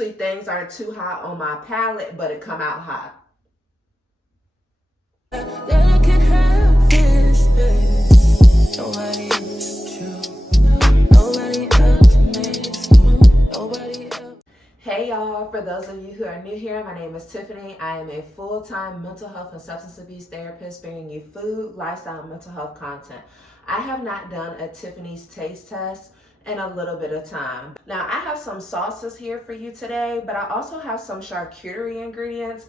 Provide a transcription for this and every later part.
usually things aren't too hot on my palate, but it come out hot. Hey y'all, for those of you who are new here, my name is Tiffany. I am a full-time mental health and substance abuse therapist bringing you food, lifestyle, and mental health content. I have not done a Tiffany's taste test in a little bit of time. Now I have some sauces here for you today, but I also have some charcuterie ingredients.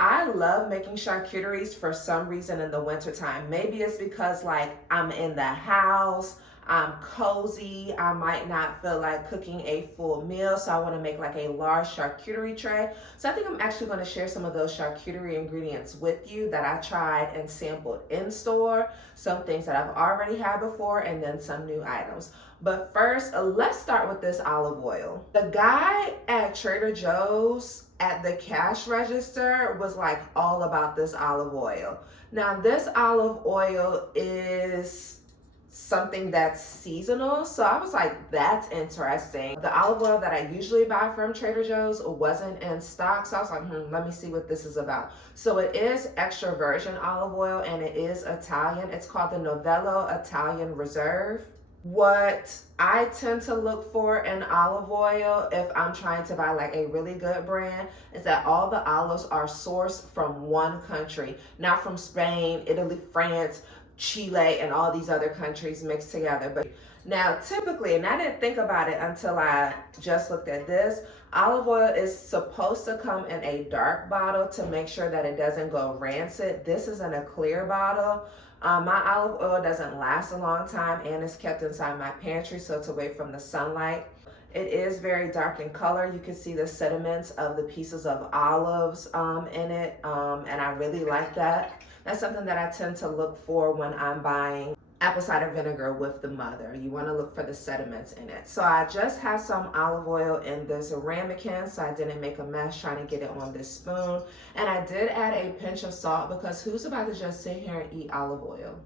I love making charcuteries for some reason in the wintertime. Maybe it's because like I'm in the house, I'm cozy, I might not feel like cooking a full meal, so I want to make like a large charcuterie tray. So I think I'm actually going to share some of those charcuterie ingredients with you that I tried and sampled in store, some things that I've already had before, and then some new items. But first, let's start with this olive oil. The guy at Trader Joe's at the cash register was like all about this olive oil. Now, this olive oil is something that's seasonal, so I was like, that's interesting. The olive oil that I usually buy from Trader Joe's wasn't in stock, so I was like, let me see what this is about. So it is extra virgin olive oil, and it is Italian. It's called the Novello Italian Reserve. What I tend to look for in olive oil, if I'm trying to buy like a really good brand, is that all the olives are sourced from one country, not from Spain, Italy, France, Chile, and all these other countries mixed together. But now typically, and I didn't think about it until I just looked at this, olive oil is supposed to come in a dark bottle to make sure that it doesn't go rancid. This is in a clear bottle. My olive oil doesn't last a long time, and it's kept inside my pantry, so it's away from the sunlight. It is very dark in color. You can see the sediments of the pieces of olives in it, and I really like that. That's something that I tend to look for when I'm buying apple cider vinegar with the mother. You want to look for the sediments in it. So I just have some olive oil in this ramekin, so I didn't make a mess trying to get it on this spoon. And I did add a pinch of salt, because who's about to just sit here and eat olive oil?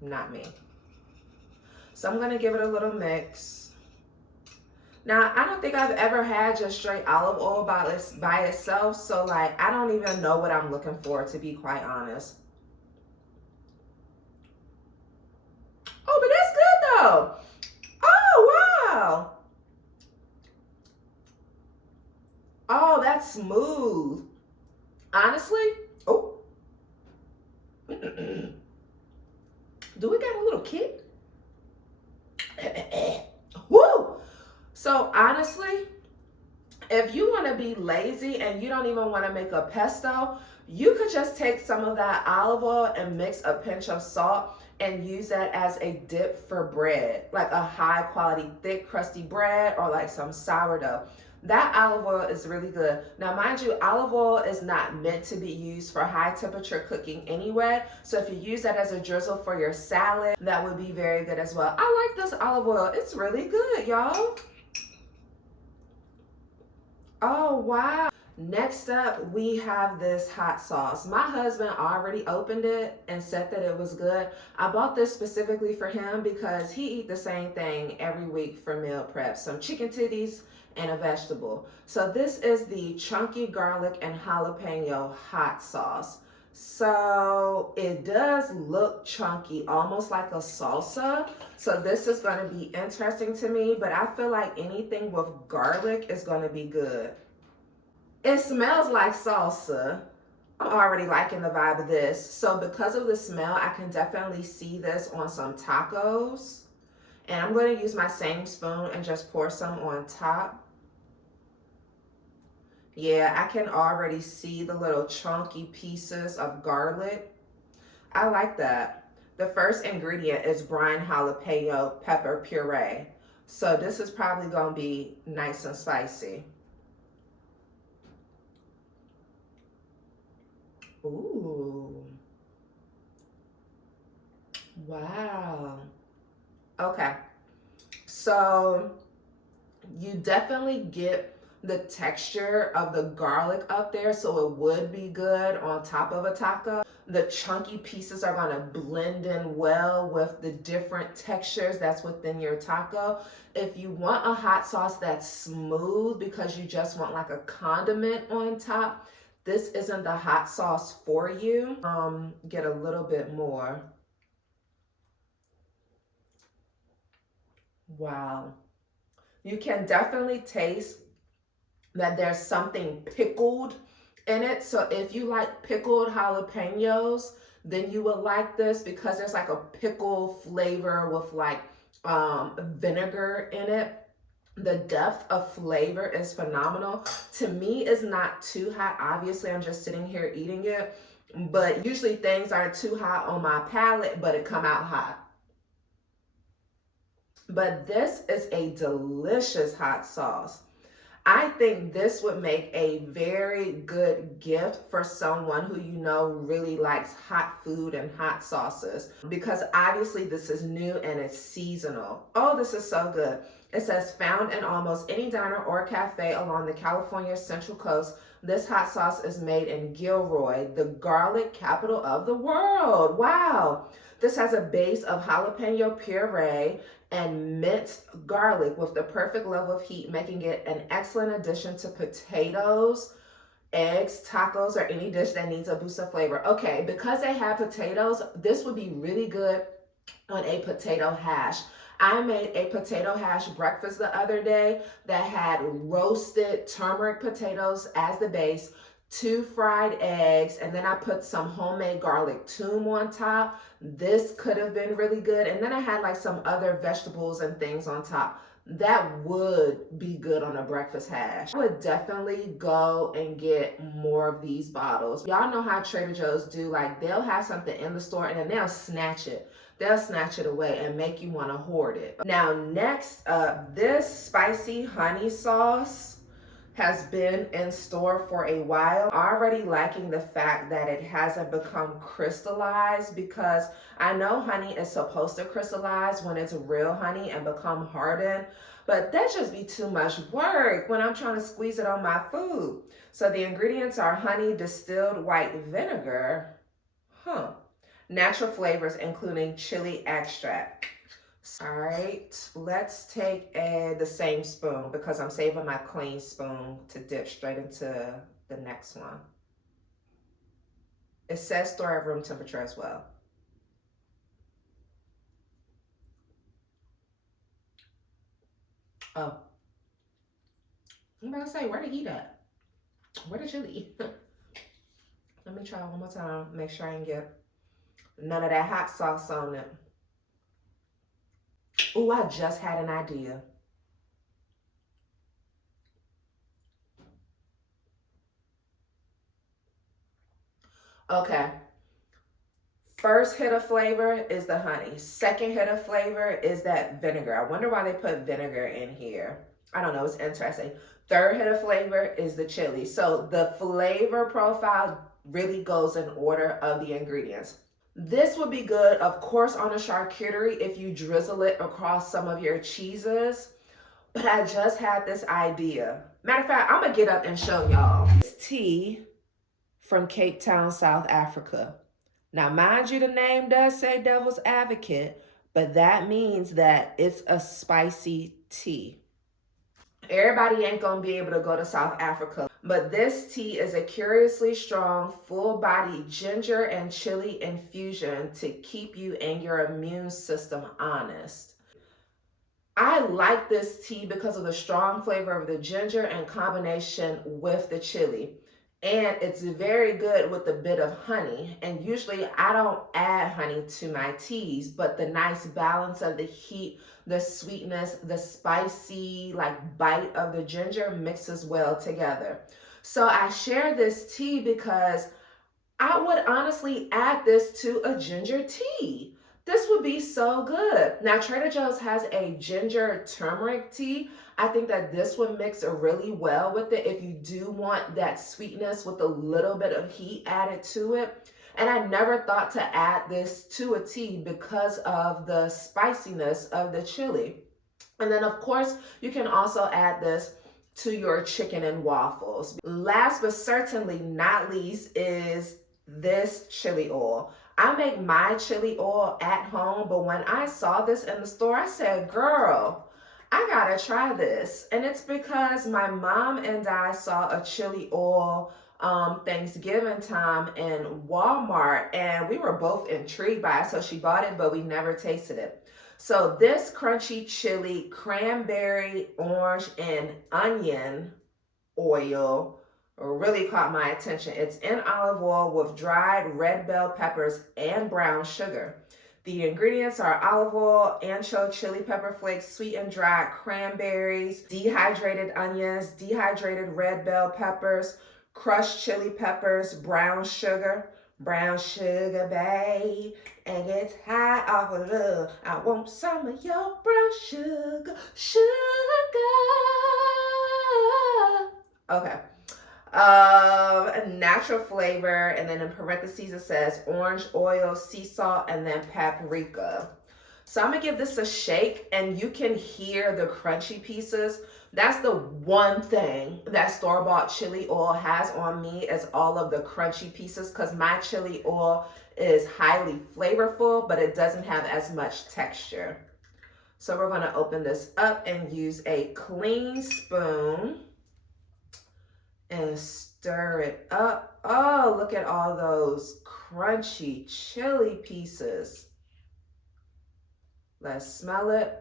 Not me. So I'm going to give it a little mix. Now, I don't think I've ever had just straight olive oil by itself, so like I don't even know what I'm looking for, to be quite honest. Oh, but that's good though. Oh, wow. Oh, that's smooth. Honestly, oh. Do we got a little kick? Woo! So honestly, if you want to be lazy and you don't even want to make a pesto, you could just take some of that olive oil and mix a pinch of salt and use that as a dip for bread, like a high quality, thick, crusty bread, or like some sourdough. That olive oil is really good. Now, mind you, olive oil is not meant to be used for high temperature cooking anyway. So if you use that as a drizzle for your salad, that would be very good as well. I like this olive oil. It's really good, y'all. Oh, wow. Next up, we have this hot sauce. My husband already opened it and said that it was good. I bought this specifically for him because he eats the same thing every week for meal prep. Some chicken titties and a vegetable. So this is the chunky garlic and jalapeno hot sauce. So it does look chunky, almost like a salsa. So this is going to be interesting to me, but I feel like anything with garlic is going to be good. It smells like salsa. I'm already liking the vibe of this. So because of the smell, I can definitely see this on some tacos. And I'm going to use my same spoon and just pour some on top. Yeah, I can already see the little chunky pieces of garlic. I like that. The first ingredient is brine jalapeno pepper puree. So this is probably going to be nice and spicy. Ooh. Wow. Okay. So you definitely get the texture of the garlic up there, so it would be good on top of a taco. The chunky pieces are gonna blend in well with the different textures that's within your taco. If you want a hot sauce that's smooth because you just want like a condiment on top, this isn't the hot sauce for you. Get a little bit more. Wow. You can definitely taste that there's something pickled in it. So if you like pickled jalapenos, then you will like this because there's like a pickle flavor with like vinegar in it. The depth of flavor is phenomenal. To me, it's not too hot. Obviously, I'm just sitting here eating it, but usually things aren't too hot on my palate, but it come out hot. But this is a delicious hot sauce. I think this would make a very good gift for someone who you know really likes hot food and hot sauces, because obviously this is new and it's seasonal. Oh, this is so good. It says found in almost any diner or cafe along the California Central Coast. This hot sauce is made in Gilroy, the garlic capital of the world. Wow. This has a base of jalapeno puree and minced garlic with the perfect level of heat, making it an excellent addition to potatoes, eggs, tacos, or any dish that needs a boost of flavor. Okay, because they have potatoes, this would be really good on a potato hash. I made a potato hash breakfast the other day that had roasted turmeric potatoes as the base, 2 fried eggs, and then I put some homemade garlic toum on top. This could have been really good. And then I had like some other vegetables and things on top. That would be good on a breakfast hash. I would definitely go and get more of these bottles. Y'all know how Trader Joe's do, like they'll have something in the store and then they'll snatch it. They'll snatch it away and make you want to hoard it. Now, next up, this spicy honey sauce has been in store for a while. Already liking the fact that it hasn't become crystallized, because I know honey is supposed to crystallize when it's real honey and become hardened, but that just be too much work when I'm trying to squeeze it on my food. So the ingredients are honey, distilled white vinegar, natural flavors including chili extract. All right, let's take the same spoon because I'm saving my clean spoon to dip straight into the next one. It says store at room temperature as well. Oh, I'm about to say, where the heat at? Where the chili? Let me try one more time, make sure I can get none of that hot sauce on it. Oh, I just had an idea. Okay. First hit of flavor is the honey. Second hit of flavor is that vinegar. I wonder why they put vinegar in here. I don't know, it's interesting. Third hit of flavor is the chili. So the flavor profile really goes in order of the ingredients. This would be good, of course, on a charcuterie if you drizzle it across some of your cheeses. But I just had this idea. Matter of fact, I'm gonna get up and show y'all. It's tea from Cape Town, South Africa. Now, mind you, the name does say devil's advocate, but that means that it's a spicy tea. Everybody ain't gonna be able to go to South Africa, but this tea is a curiously strong, full-body ginger and chili infusion to keep you and your immune system honest. I like this tea because of the strong flavor of the ginger in combination with the chili. And it's very good with a bit of honey. And usually I don't add honey to my teas, but the nice balance of the heat, the sweetness, the spicy like bite of the ginger mixes well together. So I share this tea because I would honestly add this to a ginger tea. This would be so good. Now, Trader Joe's has a ginger turmeric tea. I think that this would mix really well with it if you do want that sweetness with a little bit of heat added to it. And I never thought to add this to a tea because of the spiciness of the chili. And then, of course, you can also add this to your chicken and waffles. Last but certainly not least is this chili oil. I make my chili oil at home, but when I saw this in the store, I said, girl, I gotta try this. And it's because my mom and I saw a chili oil Thanksgiving time in Walmart, and we were both intrigued by it. So she bought it, but we never tasted it. So this crunchy chili, cranberry, orange, and onion oil really caught my attention. It's in olive oil with dried red bell peppers and brown sugar. The ingredients are olive oil, ancho chili pepper flakes, sweet and dried cranberries, dehydrated onions, dehydrated red bell peppers, crushed chili peppers, brown sugar, babe, and it's high off of love. I want some of your brown sugar. Okay. Natural flavor, and then in parentheses it says orange oil, sea salt, and then paprika. So I'm gonna give this a shake, and you can hear the crunchy pieces. That's the one thing that store-bought chili oil has on me, is all of the crunchy pieces, because my chili oil is highly flavorful, but it doesn't have as much texture. So we're gonna open this up and use a clean spoon and stir it up. Oh, look at all those crunchy chili pieces. Let's smell it.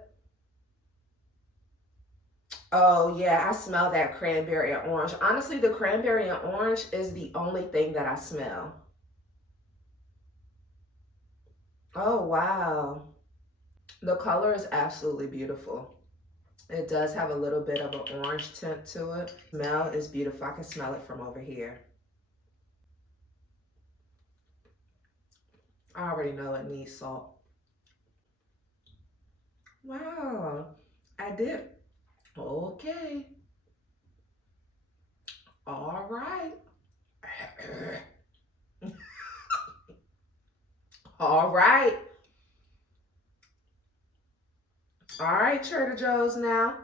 Oh yeah, I smell that cranberry and orange. Honestly, the cranberry and orange is the only thing that I smell. Oh wow. The color is absolutely beautiful. It does have a little bit of an orange tint to it. Smell is beautiful. I can smell it from over here. I already know it needs salt. Wow, I did. Okay. All right. All right. All right, Trader Joe's now.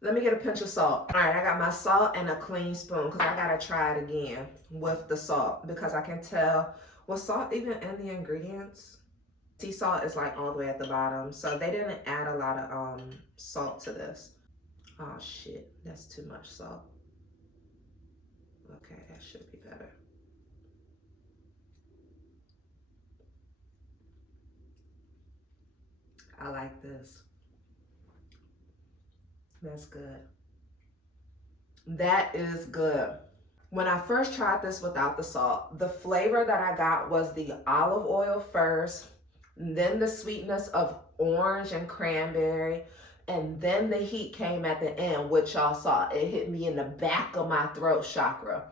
Let me get a pinch of salt. All right, I got my salt and a clean spoon because I got to try it again with the salt because I can tell. Was salt even in the ingredients? Sea salt is like all the way at the bottom. So they didn't add a lot of salt to this. Oh shit, that's too much salt. Okay, that should be better. I like this. That's good. That is good. When I first tried this without the salt, the flavor that I got was the olive oil first, then the sweetness of orange and cranberry, and then the heat came at the end, which y'all saw. It hit me in the back of my throat chakra.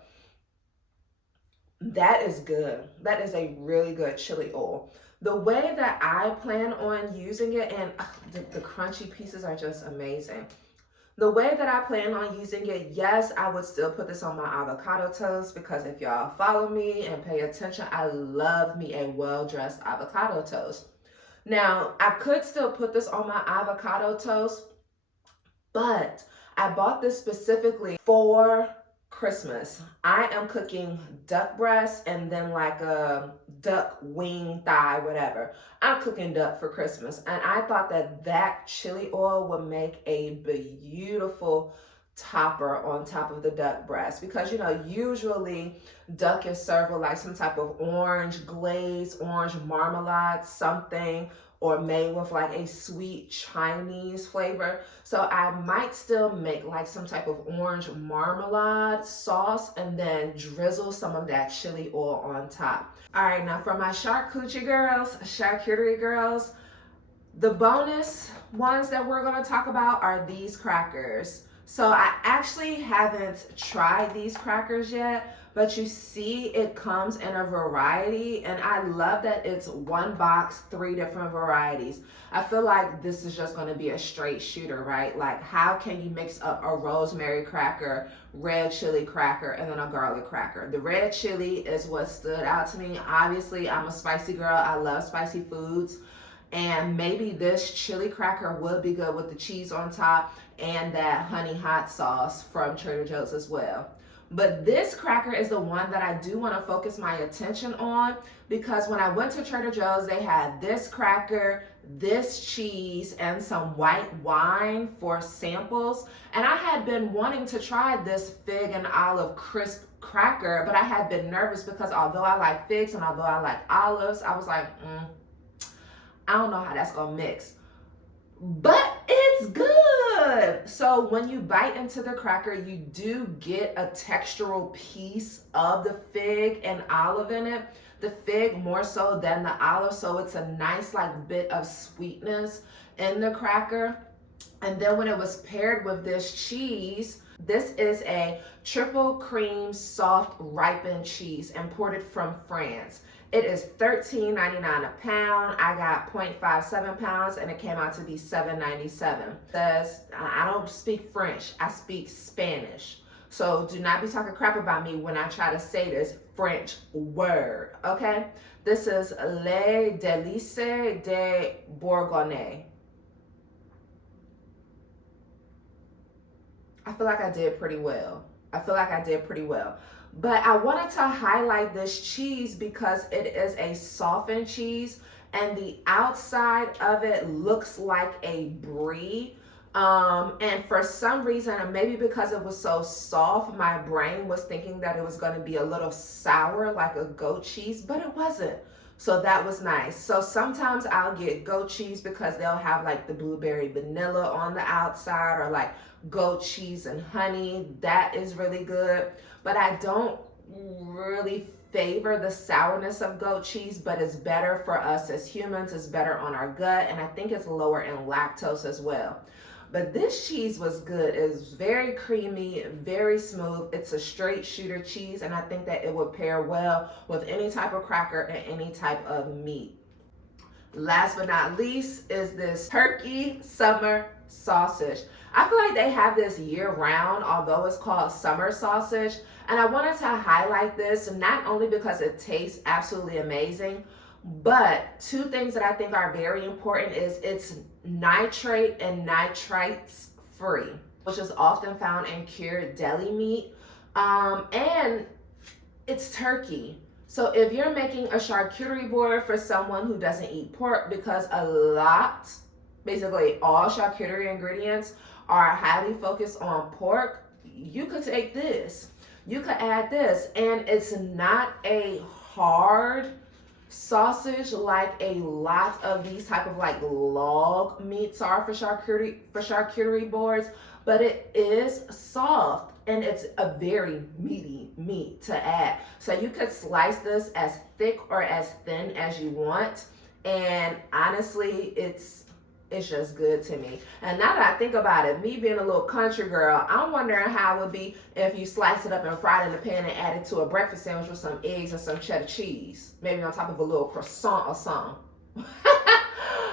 That is good. That is a really good chili oil. The way that I plan on using it, and the crunchy pieces are just amazing. The way that I plan on using it, yes, I would still put this on my avocado toast because if y'all follow me and pay attention, I love me a well-dressed avocado toast. Now, I could still put this on my avocado toast, but I bought this specifically for Christmas. I am cooking duck breast and then like a duck wing thigh, whatever. I'm cooking duck for Christmas, and I thought that that chili oil would make a beautiful topper on top of the duck breast because you know usually duck is served with like some type of orange glaze, orange marmalade, something, or made with like a sweet Chinese flavor. So I might still make like some type of orange marmalade sauce and then drizzle some of that chili oil on top. All right, now for my charcuterie girls, the bonus ones that we're gonna talk about are these crackers. So I actually haven't tried these crackers yet, but you see it comes in a variety, and I love that it's one box, 3 different varieties. I feel like this is just gonna be a straight shooter, right? Like how can you mix up a rosemary cracker, red chili cracker, and then a garlic cracker? The red chili is what stood out to me. Obviously, I'm a spicy girl. I love spicy foods. And maybe this chili cracker would be good with the cheese on top. and that honey hot sauce from Trader Joe's as well. But this cracker is the one that I do want to focus my attention on, because when I went to Trader Joe's, they had this cracker, this cheese, and some white wine for samples. And I had been wanting to try this fig and olive crisp cracker, but I had been nervous because although I like figs and although I like olives, I was like, I don't know how that's gonna mix. But it's good. So when you bite into the cracker, you do get a textural piece of the fig and olive in it. The fig more so than the olive, so it's a nice like bit of sweetness in the cracker. And then when it was paired with this cheese, this is a triple cream soft ripened cheese imported from France. It is $13.99 a pound. I got 0.57 pounds and it came out to be $7.97. It says, I don't speak French, I speak Spanish. So do not be talking crap about me when I try to say this French word, okay? This is Les Délices de Bourgogne. I feel like I did pretty well. But I wanted to highlight this cheese because it is a softened cheese and the outside of it looks like a brie. And for some reason, and maybe because it was so soft, my brain was thinking that it was going to be a little sour like a goat cheese, but it wasn't. So that was nice. So sometimes I'll get goat cheese because they'll have like the blueberry vanilla on the outside, or like goat cheese and honey. That is really good. But I don't really favor the sourness of goat cheese, but it's better for us as humans. It's better on our gut, and I think it's lower in lactose as well. But this cheese was good. It was very creamy, very smooth. It's a straight shooter cheese, and I think that it would pair well with any type of cracker and any type of meat. Last but not least is this turkey summer sausage. I feel like they have this year round, although it's called summer sausage. And I wanted to highlight this not only because it tastes absolutely amazing, but two things that I think are very important is it's nitrate and nitrites free, which is often found in cured deli meat. And it's turkey. So if you're making a charcuterie board for someone who doesn't eat pork, because basically all charcuterie ingredients are highly focused on pork, you could take this. You could add this, and it's not a hard sausage like a lot of these type of like log meats are for charcuterie boards, but it is soft and it's a very meaty meat to add. So you could slice this as thick or as thin as you want, and honestly, it's just good to me. And now that I think about it, me being a little country girl, I'm wondering how it would be if you slice it up and fry it in the pan and add it to a breakfast sandwich with some eggs and some cheddar cheese, maybe on top of a little croissant or something.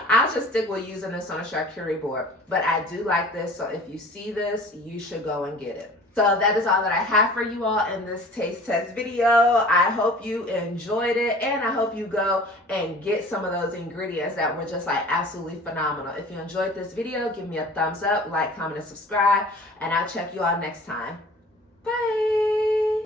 I'll just stick with using this on a charcuterie board, but I do like this, so if you see this, you should go and get it. So that is all that I have for you all in this taste test video. I hope you enjoyed it, and I hope you go and get some of those ingredients that were just like absolutely phenomenal. If you enjoyed this video, give me a thumbs up, like, comment, and subscribe, and I'll check you all next time. Bye.